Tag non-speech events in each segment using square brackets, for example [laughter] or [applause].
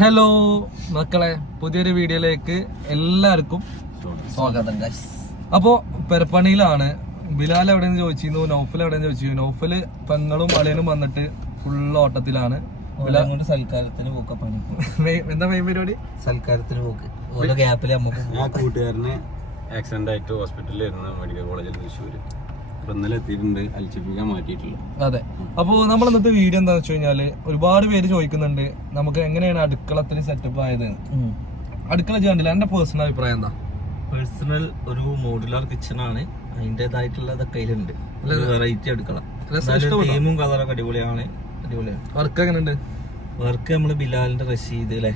Hello മക്കളെ പുതിയൊരു വീഡിയോയിലേക്ക് എല്ലാവർക്കും സ്വാഗതം അപ്പോ പെരപ്പണിയിലാണ്. ബിലാൽ എവിടെയെന്ന് ചോദിച്ചിരുന്നു നോഫൽ എവിടെയെന്ന് ചോദിച്ചു നോഫൽ പെങ്ങളും അളിയനും വന്നിട്ട് ഫുൾ ഓട്ടത്തിലാണ്. കൊണ്ട് സൽക്കാരത്തിന് പോക്ക പണി എന്താ മെയിൻ പരിപാടി? സൽക്കാരത്തിന് പോക്ക്. ഓരോ ഗ്യാപ്പിൽ നമുക്ക് കൂട്ടുകാരന് ആക്സിഡന്റ് ആയിട്ട് ഹോസ്പിറ്റലിൽ മെഡിക്കൽ കോളേജിൽ തൃശ്ശൂര്. അതെ. അപ്പോ നമ്മൾ ഇന്നത്തെ വീഡിയോ എന്താന്ന് വെച്ച് കഴിഞ്ഞാൽ ഒരുപാട് പേര് ചോദിക്കുന്നുണ്ട് നമുക്ക് എങ്ങനെയാണ് അടുക്കളത്തിന് സെറ്റപ്പ് ആയത്? അടുക്കള ചെയ്യാണ്ടില്ല എന്റെ പേഴ്സണൽ അഭിപ്രായം എന്താ? പേഴ്സണൽ ഒരു മോഡുലാർ കിച്ചൺ ആണ്. അതിന്റെതായിട്ടുള്ളതൊക്കെ കയ്യിലുണ്ട്. വെറൈറ്റി അടുക്കള. തീമും കളറൊക്കെ അടിപൊളിയാണ്. അടിപൊളിയാണ്. വർക്ക് എങ്ങനെയുണ്ട്? വർക്ക് നമ്മൾ ബിലാലിന്റെ റഷീദ് അല്ലെ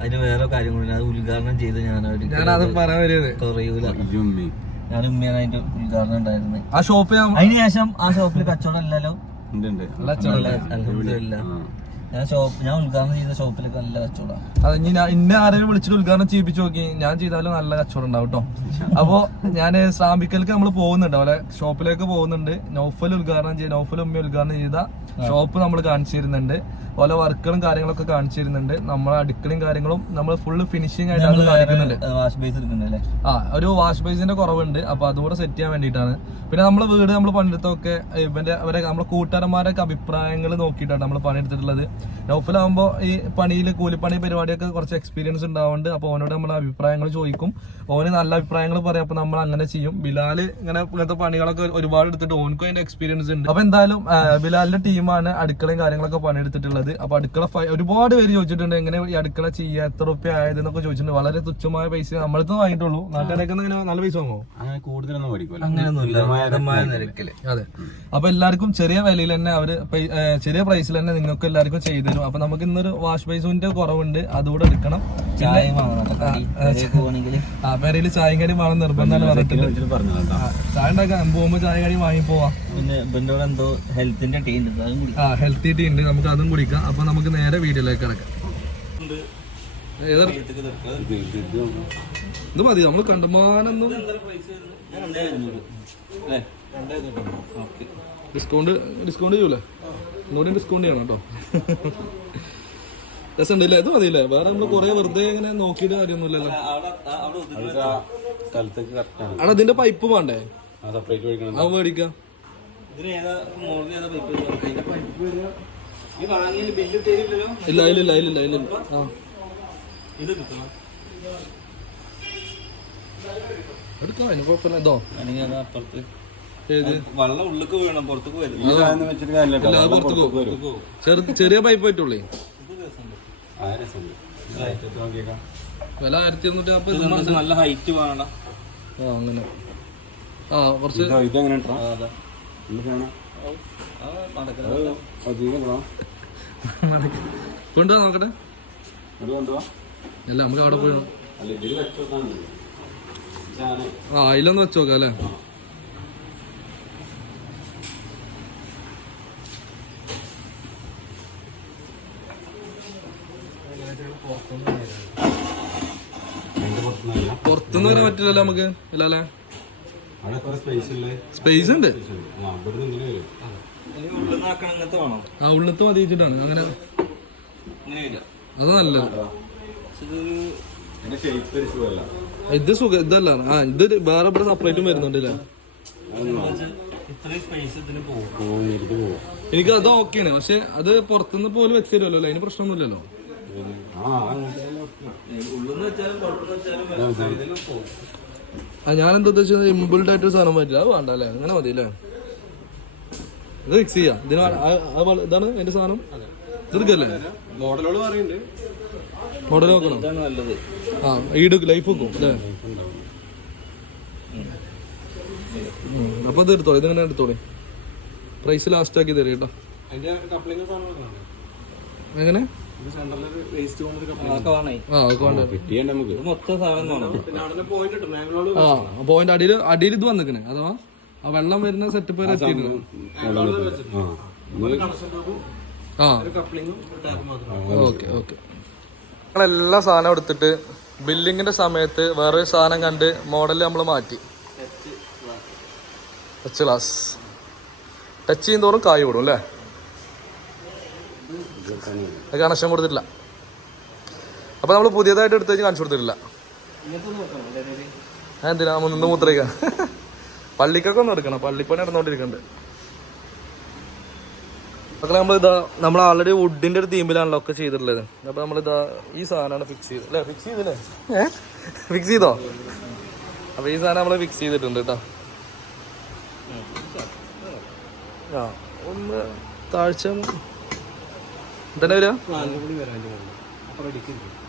അതിന് വേറെ കാര്യങ്ങളുണ്ട് അത് ഉദ്ഘാടനം ചെയ്ത് ഞാൻ ഞാനത് പറയാൻ വരുന്നത് കുറയൂല. ഞാൻ ഉമ്മയാണ് അതിന്റെ ഉദ്ഘാടനം ഉണ്ടായിരുന്നത്. ആ ഷോപ്പ് അതിന് ശേഷം ആ ഷോപ്പിൽ കച്ചവടം ഇല്ലല്ലോ. ഉണ്ട് ഉണ്ട്. അൽഹംദുലില്ലാ. ഞാൻ ഷോപ്പ് ഞാൻ ഉദ്ഘാടനം ചെയ്ത ഷോപ്പിലൊക്കെ നല്ല കച്ചവടം. അത് ഇനി ഞാൻ ഇന്ന ആരെങ്കിലും വിളിച്ചിട്ട് ഉദ്ഘാടനം ചെയ്യിപ്പിച്ച് നോക്കി. ഞാൻ ചെയ്താലും നല്ല കച്ചവടം ഉണ്ടാവും കേട്ടോ അപ്പോ ഞാൻ ശ്രാമിക്കൽക്ക് നമ്മൾ പോകുന്നുണ്ട്. അവരെ ഷോപ്പിലേക്ക് പോകുന്നുണ്ട്. നൗഫൽ ഉദ്ഘാടനം ചെയ്ത് നൗഫൽ ഉമ്മ ഉദ്ഘാടനം ചെയ്ത ഷോപ്പ് നമ്മൾ കാണിച്ചു തരുന്നുണ്ട്. ഓരോ വർക്കുകളും കാര്യങ്ങളൊക്കെ കാണിച്ചു തരുന്നുണ്ട് നമ്മളെ അടുക്കളയും കാര്യങ്ങളും നമ്മൾ ഫുള്ള് ഫിനിഷിംഗ് ആയിട്ട് അത് കാണിക്കുന്നുണ്ട്. വാഷ് ബേസ് ആ ഒരു വാഷ് ബേസിന്റെ കുറവുണ്ട്. അപ്പൊ അതുകൂടെ സെറ്റ് ചെയ്യാൻ വേണ്ടിയിട്ടാണ്. പിന്നെ നമ്മളെ വീട് നമ്മൾ പണിയെടുത്തൊക്കെ ഇവന്റെ അവരെ നമ്മളെ കൂട്ടുകാരന്മാരൊക്കെ അഭിപ്രായങ്ങൾ നോക്കിയിട്ടാണ് നമ്മൾ പണിയെടുത്തിട്ടുള്ളത്. നൗഫലാകുമ്പോൾ ഈ പണിയിൽ കൂലിപ്പണി പരിപാടിയൊക്കെ കുറച്ച് എക്സ്പീരിയൻസ് ഉണ്ടാവുന്നുണ്ട്. അപ്പോൾ ഓനോട് നമ്മൾ അഭിപ്രായങ്ങൾ ചോദിക്കും. ഓന് നല്ല അഭിപ്രായങ്ങൾ പറയും. അപ്പൊ നമ്മൾ അങ്ങനെ ചെയ്യും. ബിലാൽ ഇങ്ങനെ ഇങ്ങനത്തെ പണികളൊക്കെ ഒരുപാട് എടുത്തിട്ട് ഓനക്കും അതിന്റെ എക്സ്പീരിയൻസ് ഉണ്ട്. അപ്പൊ എന്തായാലും ബിലാലിന്റെ ടീമാണ് അടുക്കളയും കാര്യങ്ങളൊക്കെ പണിയെടുത്തിട്ടുള്ളത്. അപ്പൊ അടുക്കള ഫൈ- ഒരുപാട് പേര് ചോദിച്ചിട്ടുണ്ട് എങ്ങനെ ഈ അടുക്കള ചെയ്യുക എത്ര റുപ്യ ആയതെന്നൊക്കെ ചോദിച്ചിട്ടുണ്ട്. വളരെ തുച്ഛമായ പൈസ നമ്മളടുത്ത് വാങ്ങിയിട്ടുള്ളൂ. നാട്ടുകാരൊക്കെ ഇങ്ങനെ നല്ല പൈസ പഠിക്കുമല്ലോ അങ്ങനെയൊന്നുമില്ല അതെ. അപ്പൊ എല്ലാവർക്കും ചെറിയ വിലയിൽ തന്നെ അവർ ചെറിയ പ്രൈസിൽ തന്നെ നിങ്ങൾക്ക് എല്ലാവർക്കും ചെയ്തു തരും. അപ്പൊ നമുക്ക് ഇന്നൊരു വാഷ് പൈസൂന്റെ കുറവുണ്ട്. അതുകൂടെ എടുക്കണം. ആ പേരയിൽ ചായയും കടി വേണം ആ, ചായ ഉണ്ടാക്കാൻ പോകുമ്പോ ചായ കടി വാങ്ങി പോവാം. പിന്നെ എന്തോ ഹെൽത്തിന്റെ ടീ ഉണ്ട് അതും കൂടി ആ ഹെൽത്തി ടീ ഉണ്ട് നമുക്ക് അതും കുടിക്കാം. അപ്പൊ നമുക്ക് നേരെ വീഡിയോയിലേക്ക് കിടക്കാം. ഇത് മതി നമ്മൾ കണ്ടുമാനൊന്നും ഡിസ്കൗണ്ട് ഡിസ്കൗണ്ട് ചെയ്യൂലേ? ഒന്നുകൂടി ഡിസ്കൗണ്ട് ചെയ്യണം കേട്ടോ. രസമുണ്ടല്ലേ? ഇത് മതിയില്ലേ? വേറെ നമ്മൾ കുറെ വെറുതെ ഇങ്ങനെ നോക്കിയിട്ട് കാര്യമൊന്നുമില്ലല്ലോ. അവിടെ ഇതിന്റെ പൈപ്പ് വേണ്ടേ? ആ സെപ്പറേറ്റ് മേടിക്കണം. അത് മേടിക്കാം. ഇല്ല ഇല്ല ഇല്ല ഇല്ല ഇല്ല ആ. ഇത് കിട്ടണം. എടുക്കാം അതിന് കുഴപ്പമില്ല. ഇതോ? അല്ലെങ്കിൽ അത് അപ്പുറത്ത്. ഏത്? വെള്ളം ഉള്ളിക്ക് വീണം പുറത്തേക്ക് വരും. ഈ സാധനം വെച്ചിട്ട് കാര്യമില്ല കേട്ടോ. ഇല്ല, അത് വെള്ളം പുറത്ത് പുറത്തേക്ക് പോകും. വരും. ചെറിയ പൈപ്പ് പറ്റുള്ളേ. വില ആയിരത്തി ഇരുന്നൂറ്റി നാൽപ്പത് നല്ല ഹൈറ്റ് വേണ്ട. ആ അങ്ങനെ. ആ കുറച്ച് ഇതോ, ഇതെങ്ങനെ കൊണ്ടുവാ നോക്കട്ടെ. അല്ല നമുക്ക് അവിടെ പോയി. ആ അതിലൊന്ന് വെച്ച് നോക്കാം അല്ലേ. പുറത്തുനിന്ന് വരാൻ പറ്റില്ലല്ലോ നമുക്ക് അല്ലേ അവിടെ കുറെ space ഉള്ള സ്പേസ് ഉണ്ട്. ആ, ഉള്ളത്ത് മതിയിട്ടാണ് അങ്ങനെ അത് സുഖമല്ല. ഇത് സുഖ ഇതല്ല. ആ ഇത് വേറെ ഇവിടെ സെപ്പറേറ്റും വരുന്നുണ്ടല്ലേ. എനിക്ക് അത് ഓക്കെയാണ് പക്ഷെ അത് പുറത്തുനിന്ന് പോലും വെച്ച് തരുമല്ലോ അല്ലേ? അതിന് പ്രശ്നമൊന്നുമില്ലല്ലോ. ആ, അങ്ങനത്തെ വെച്ചാലും വെച്ചാലും ആ ഞാൻ എന്താ ഉദ്ദേശിച്ചത്? ഇമ്പിൾഡ് ആയിട്ട് ഒരു സാധനം പറ്റില്ല അത് വേണ്ട അല്ലേ അങ്ങനെ മതി അല്ലേ ഇത് ഫിക്സ് ചെയ്യാം. ഇതിന് ഇതാണ് എന്റെ സാധനം. ഇതെടുക്കല്ലേ മോഡലുകൾ പറയുന്നുണ്ട്. മോഡൽ നോക്കണം ആ ഈട് ലൈഫ് വെക്കും അല്ലേ. അപ്പൊ ഇത് എടുത്തോളൂ. ഇതിങ്ങനെ എടുത്തോളൂ. പ്രൈസ് ലാസ്റ്റ് ആക്കി തരും കേട്ടോ. എങ്ങനെ? ആ പോയിന്റ് അടിയിൽ അടിയിൽ ഇത് വന്നിക്കണേ. അഥവാ ആ വെള്ളം വരുന്ന സെറ്റപ്പ് വരെ എത്തിയിട്ടുണ്ട്. ആ കപ്ലിംഗും ടാപ്പ് മാത്രം. Okay okay. ഞങ്ങളെല്ലാ സാധനം എടുത്തിട്ട് ബില്ലിങ്ങിന്റെ സമയത്ത് വേറൊരു സാധനം കണ്ട് മോഡൽ നമ്മൾ മാറ്റി. ടച്ച് ഗ്ലാസ് ടച്ച് ചെയ്യുന്നതോറും കായ് വിടും അല്ലേ? കണക്ഷൻ കൊടുത്തിട്ടില്ല. അപ്പൊ നമ്മൾ പുതിയതായിട്ട് എടുത്ത് കാണിച്ചു കൊടുത്തിട്ടില്ല. എന്തിനാ? മുന്ന് മൂത്രയിക്ക. പള്ളിക്കൊക്കെ ഒന്ന് എടുക്കണം പള്ളിപ്പണി നടന്നുകൊണ്ടിരിക്കുന്നുണ്ട് മക്കളെ നമ്മളിതാ നമ്മൾ ആൾറെഡി വുഡിന്റെ ഒരു തീമിലാണല്ലോ ഒക്കെ ചെയ്തിട്ടുള്ളത്. അപ്പൊ നമ്മളിതാ ഈ സാധനമാണ് ഫിക്സ് ചെയ്ത് അല്ലേ ഫിക്സ് ചെയ്തില്ലേ? ഫിക്സ് ചെയ്തോ? അപ്പൊ ഈ സാധനം നമ്മൾ ഫിക്സ് ചെയ്തിട്ടുണ്ട് കേട്ടോ ആ ഒന്ന് താഴ്ച തന്നെ വരിക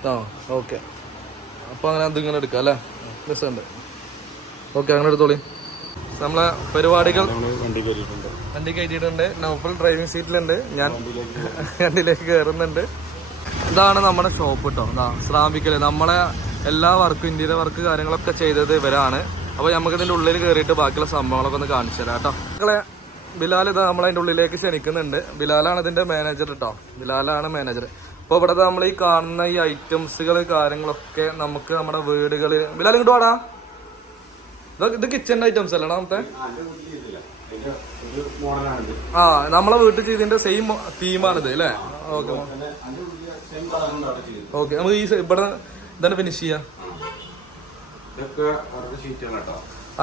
ആ ഓക്കെ. അപ്പൊ അങ്ങനെ അതിങ്ങനെ എടുക്കാം അല്ലേ? രസമുണ്ട്. ഓക്കെ അങ്ങനെ എടുത്തോളി. നമ്മളെ പരിപാടികൾ വണ്ടി കയറ്റിയിട്ടുണ്ട്. നൗഫൽ ഡ്രൈവിംഗ് സീറ്റിലുണ്ട് ഞാൻ വണ്ടിയിലേക്ക് കയറുന്നുണ്ട്. ഇതാണ് നമ്മുടെ ഷോപ്പ് കേട്ടോ ഇതാ ശ്രാമിക്കൽ. നമ്മളെ എല്ലാ വർക്കും ഇന്ത്യയിലെ വർക്ക് കാര്യങ്ങളൊക്കെ ചെയ്തത് ഇവരാണ്. അപ്പൊ നമുക്ക് ഇതിന്റെ ഉള്ളിൽ കയറിയിട്ട് ബാക്കിയുള്ള സംഭവങ്ങളൊക്കെ ഒന്ന് കാണിച്ചു തരാം കേട്ടോ ബിലാൽ ഇതാ നമ്മളതിന്റെ ഉള്ളിലേക്ക് ക്ഷണിക്കുന്നുണ്ട്. ബിലാലാണ് ഇതിന്റെ മാനേജർ കേട്ടോ ബിലാലാണ് മാനേജർ അപ്പോൾ ഇവിടെ നമ്മൾ ഈ കാണുന്ന ഈ ഐറ്റംസുകൾ കാര്യങ്ങളൊക്കെ നമുക്ക് നമ്മുടെ വീടുകളിൽ ബിലാൽ ഇങ്ങോട്ട് വാടാ. ഇത് കിച്ചണിന്റെ ഐറ്റംസ് അല്ലേ നമുക്ക് ആ നമ്മളെ വീട്ടിൽ ചെയ്തതിന്റെ സെയിം തീമാണിത് അല്ലേ? ഓക്കെ ഓക്കെ നമുക്ക് ഈ ഇവിടെ ഇതാണ് ഫിനിഷ് ചെയ്യാം. ഇതൊക്കെ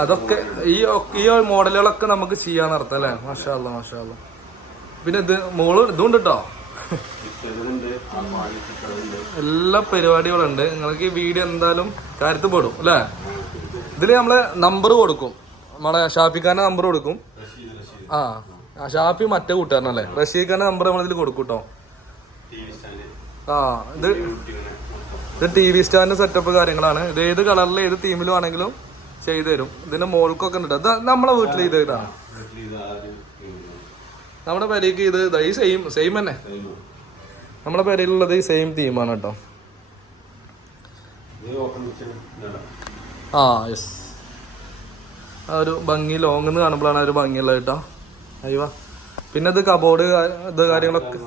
അതൊക്കെ ഈ ഈ മോഡലുകളൊക്കെ നമുക്ക് ചെയ്യാന്ന് അർത്ഥം അല്ലേ? മാഷാല്ല മാഷാല്ല പിന്നെ ഇത് മോൾ ഇതുണ്ട് കേട്ടോ എല്ലാ പരിപാടികളും ഉണ്ട് നിങ്ങൾക്ക് ഈ വീഡിയോ എന്തായാലും കാര്യത്തിൽ പെടും അല്ലേ? ഇതിൽ നമ്മൾ നമ്പർ കൊടുക്കും. നമ്മളെ ഷാഫിഖാന്റെ നമ്പർ കൊടുക്കും. ആ ഷാഫി മറ്റേ കൂട്ടുകാരനല്ലേ റഷീഖാന്റെ നമ്പർ നമ്മളിതിൽ കൊടുക്കും കേട്ടോ ആ ഇത് ഇത് ടി വി സ്റ്റാൻഡ് സെറ്റപ്പ് കാര്യങ്ങളാണ്. ഇത് ഏത് കളറിൽ ഏത് തീമിലും ആണെങ്കിലും ചെയ്തു തരും ഇതിന്റെ മോൾക്കൊക്കെ ഉണ്ട്. ഇത് നമ്മളെ വീട്ടിൽ ചെയ്ത് ഒരു നമ്മുടെ പെരയ്ക്ക് ഇത് ഈ സെയിം സെയിം തന്നെ. നമ്മുടെ പെരയിലുള്ളത് ഈ സെയിം തീമാണ് കേട്ടോ. ആ യെസ് ആ ഒരു ഭംഗി ലോങ് എന്ന് കാണുമ്പോഴാണ് ആ ഒരു ഭംഗിയുള്ളത് കേട്ടോ. അയ്യോ. പിന്നെ ഇത് കബോർഡ് ഇത് കാര്യങ്ങളൊക്കെ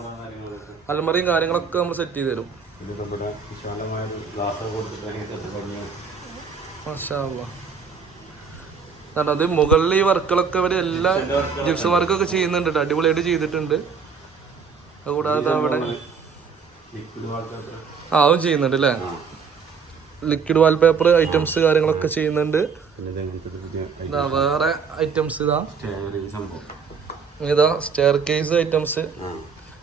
അലമറയും കാര്യങ്ങളൊക്കെ നമ്മൾ സെറ്റ് ചെയ്ത് തരും ഇത് നമ്മുടെ വിശാലമായ ഒരു ഗ്ലാസ് കൊടുത്തിട്ട് അതിനകത്ത് ഭംഗി മാഷാ അല്ലാ. കാരണം അത് മുകളിൽ ഈ വർക്കുകളൊക്കെ അവർ എല്ലാ ജിപ്സ് വർക്കൊക്കെ ചെയ്യുന്നുണ്ട് ട്ടോ. അടിപൊളിയായിട്ട് ചെയ്തിട്ടുണ്ട്. അതുകൂടാതെ അവിടെ ആ അതും ചെയ്യുന്നുണ്ട് അല്ലേ? ലിക്വിഡ് വാൾപേപ്പർ ഐറ്റംസ് കാര്യങ്ങളൊക്കെ ചെയ്യുന്നുണ്ട്. ഇത് വേറെ ഐറ്റംസ് ഇതാ. ഇതാ സ്റ്റെയർ കേസ് ഐറ്റംസ്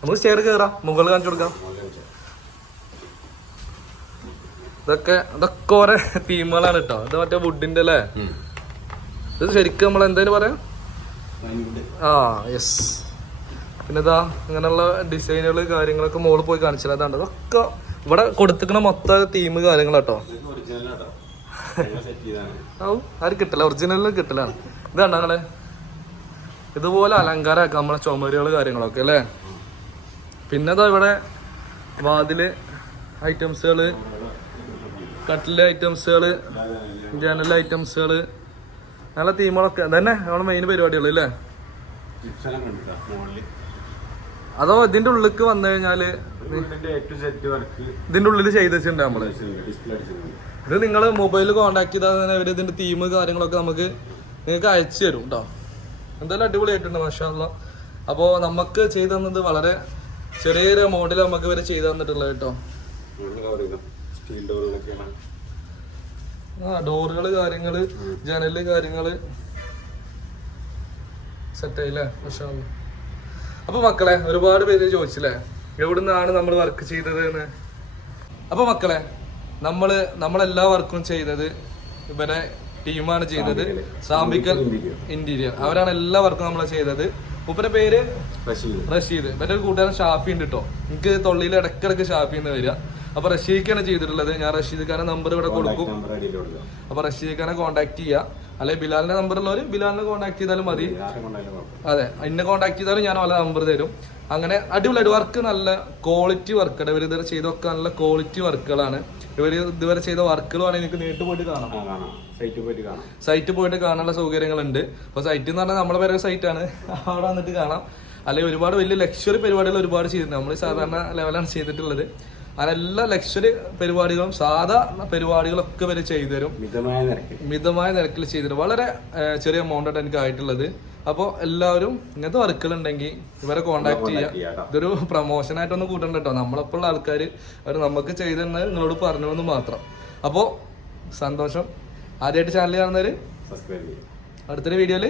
നമുക്ക് സ്റ്റെയർ കയറാം മുകളിൽ കാണിച്ചു കൊടുക്കാം. ഇതൊക്കെ ഇതൊക്കെ ഓരോ തീമുകളാണ് കേട്ടോ. ഇത് മറ്റേ വുഡിന്റെ അല്ലേ. ഇത് ശരിക്കും നമ്മൾ എന്തായാലും പറയാം? ആ യെസ് പിന്നെ ഇതാ അങ്ങനെയുള്ള ഡിസൈനുകൾ കാര്യങ്ങളൊക്കെ മോൾ പോയി കാണിച്ചില്ല. അതാണ് അതൊക്കെ ഇവിടെ കൊടുത്തിക്കണ മൊത്തം തീം കാര്യങ്ങളാട്ടോ. [laughs] ഇതൊക്കെ. ആവും ആരും കിട്ടില്ല ഒറിജിനലിൽ കിട്ടില്ലാണ് ഇതാണ് നിങ്ങൾ? ഇതുപോലെ അലങ്കാരമാക്കാം നമ്മളെ ചുമരുകൾ കാര്യങ്ങളൊക്കെ അല്ലേ? പിന്നെ അതാ ഇവിടെ വാതിൽ ഐറ്റംസുകൾ കട്ടിലെ ഐറ്റംസുകൾ ജനൽ ഐറ്റംസുകൾ നല്ല തീമുകളൊക്കെ തന്നെ നമ്മുടെ മെയിൻ പരിപാടികൾ അല്ലേ. അതോ ഇതിന്റെ ഉള്ളിക്ക് വന്നു കഴിഞ്ഞാൽ ഇതിന്റെ ഉള്ളിൽ ചെയ്ത് വെച്ചിട്ടുണ്ട് നമ്മൾ. ഇത് നിങ്ങൾ മൊബൈലിൽ കോണ്ടാക്ട് ചെയ്താൽ തന്നെ ഇവർ ഇതിന്റെ തീം കാര്യങ്ങളൊക്കെ നമുക്ക് നിങ്ങൾക്ക് അയച്ചു തരും കേട്ടോ എന്തായാലും അടിപൊളിയായിട്ടുണ്ട് മഷാല്ല അപ്പോ നമുക്ക് ചെയ്തു തന്നത് വളരെ ചെറിയൊരു മോഡൽ നമുക്ക് ഇവർ ചെയ്തു തന്നിട്ടുള്ളത് കേട്ടോ സ്റ്റീൽ cover ആ ഡോറുകൾ കാര്യങ്ങൾ ജനൽ കാര്യങ്ങൾ. സെറ്റായില്ലേ പക്ഷേ അപ്പൊ മക്കളെ ഒരുപാട് പേര് ചോദിച്ചില്ലേ? എവിടുന്നാണ് നമ്മൾ വർക്ക് ചെയ്തത് എന്ന് അപ്പൊ മക്കളെ നമ്മൾ നമ്മളെല്ലാ വർക്കും ചെയ്തത് ഇവരെ ടീമാണ് ചെയ്തത്. സാമ്പിക്കൽ ഇന്റീരിയർ അവരാണ് എല്ലാ വർക്കും നമ്മൾ ചെയ്തത്. ഉപ്പന്റെ പേര്? റഷീദ്. ഒരു കൂട്ടുകാരൻ ഷാഫി ഉണ്ട് കേട്ടോ എനിക്ക് തൊള്ളിയിൽ ഇടക്കിടക്ക് ഷാഫി എന്ന് വരിക അപ്പൊ റഷീദാണ് ചെയ്തിട്ടുള്ളത്. ഞാൻ റഷീദ് ഖാന്റെ നമ്പർ ഇവിടെ കൊടുക്കും. Number അടിയിൽ കൊടുക്കുക. അപ്പൊ റഷീദ് ഖാനെ കോൺടാക്ട് ചെയ്യുക അല്ലെ ബിലാലിന്റെ നമ്പർ ഉള്ളവര് ബിലാലിനെ കോൺടാക്ട് ചെയ്താലും മതി. അതെ എന്നെ കോൺടാക്ട് ചെയ്താലും ഞാൻ അവളെ നമ്പർ തരും. അങ്ങനെ അടിപൊളിയായിട്ട് വർക്ക് നല്ല ക്വാളിറ്റി വർക്കാണ് ഇവർ ഇതുവരെ ചെയ്തൊക്കെ നല്ല ക്വാളിറ്റി വർക്കുകളാണ് ഇവർ ഇതുവരെ ചെയ്ത വർക്കുകൾ വേണമെങ്കിൽ നിങ്ങൾക്ക് നേരിട്ട് പോയിട്ട് കാണാം. സൈറ്റ് പോയിട്ട് കാണാം. സൈറ്റ് പോയിട്ട് കാണാനുള്ള സൗകര്യങ്ങളുണ്ട്. അപ്പൊ സൈറ്റ് എന്ന് പറഞ്ഞാൽ നമ്മളെ പേരെ സൈറ്റാണ് അവിടെ വന്നിട്ട് കാണാം. അല്ലെങ്കിൽ ഒരുപാട് വലിയ ലക്ഷറി പരിപാടികൾ ഒരുപാട് ചെയ്തിട്ടുണ്ട്. നമ്മൾ സാധാരണ ലെവലാണ് ചെയ്തിട്ടുള്ളത്. അങ്ങനെ എല്ലാ ലക്ഷറി പരിപാടികളും സാധാ പരിപാടികളൊക്കെ വരെ ചെയ്തു തരും മിതമായ നിരക്കിൽ. മിതമായ നിരക്കിൽ ചെയ്തിട്ട് വളരെ ഏഹ്, ചെറിയ എമൗണ്ടാണ് എനിക്ക് ആയിട്ടുള്ളത്. അപ്പോൾ എല്ലാവരും ഇങ്ങനത്തെ വർക്കുകളുണ്ടെങ്കിൽ ഇവരെ കോണ്ടാക്ട് ചെയ്യാം. ഇതൊരു പ്രൊമോഷൻ ആയിട്ടൊന്നും കൂട്ടണ്ട കേട്ടോ. നമ്മളെപ്പോഴുള്ള ആൾക്കാർ അവർ നമുക്ക് ചെയ്തെന്ന് നിങ്ങളോട് പറഞ്ഞു എന്ന് മാത്രം. അപ്പോൾ സന്തോഷം. ആദ്യമായിട്ട് ചാനൽ കാണുന്നവർ സബ്സ്ക്രൈബ് ചെയ്യാം. അടുത്തൊരു വീഡിയോയിൽ